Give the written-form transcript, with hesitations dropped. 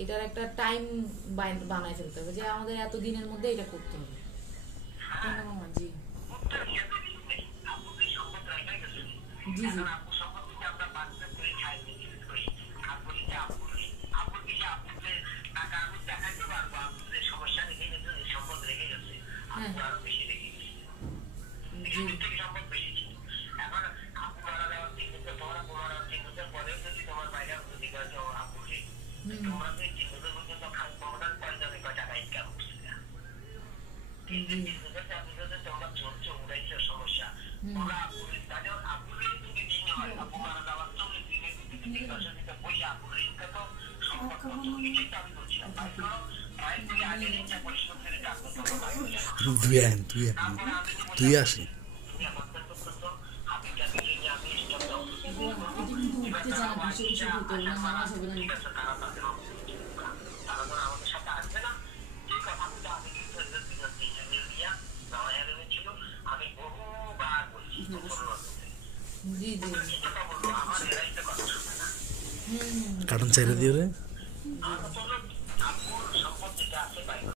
এটার একটা টাইম বানায় ফেলতে হবে যে আমাদের এত দিনের মধ্যে এটা করতে হবে। মামা জি জি জি হ্যাঁ জি হুম জি হুম দুই আন দুই আন দুই আসি এটি কিন্তু উঠতে চায় না, বসে বসে খেতে হবে না, মামা সাবধানে। জি জি হুম কারণ চাইলে দিয়ে রে জি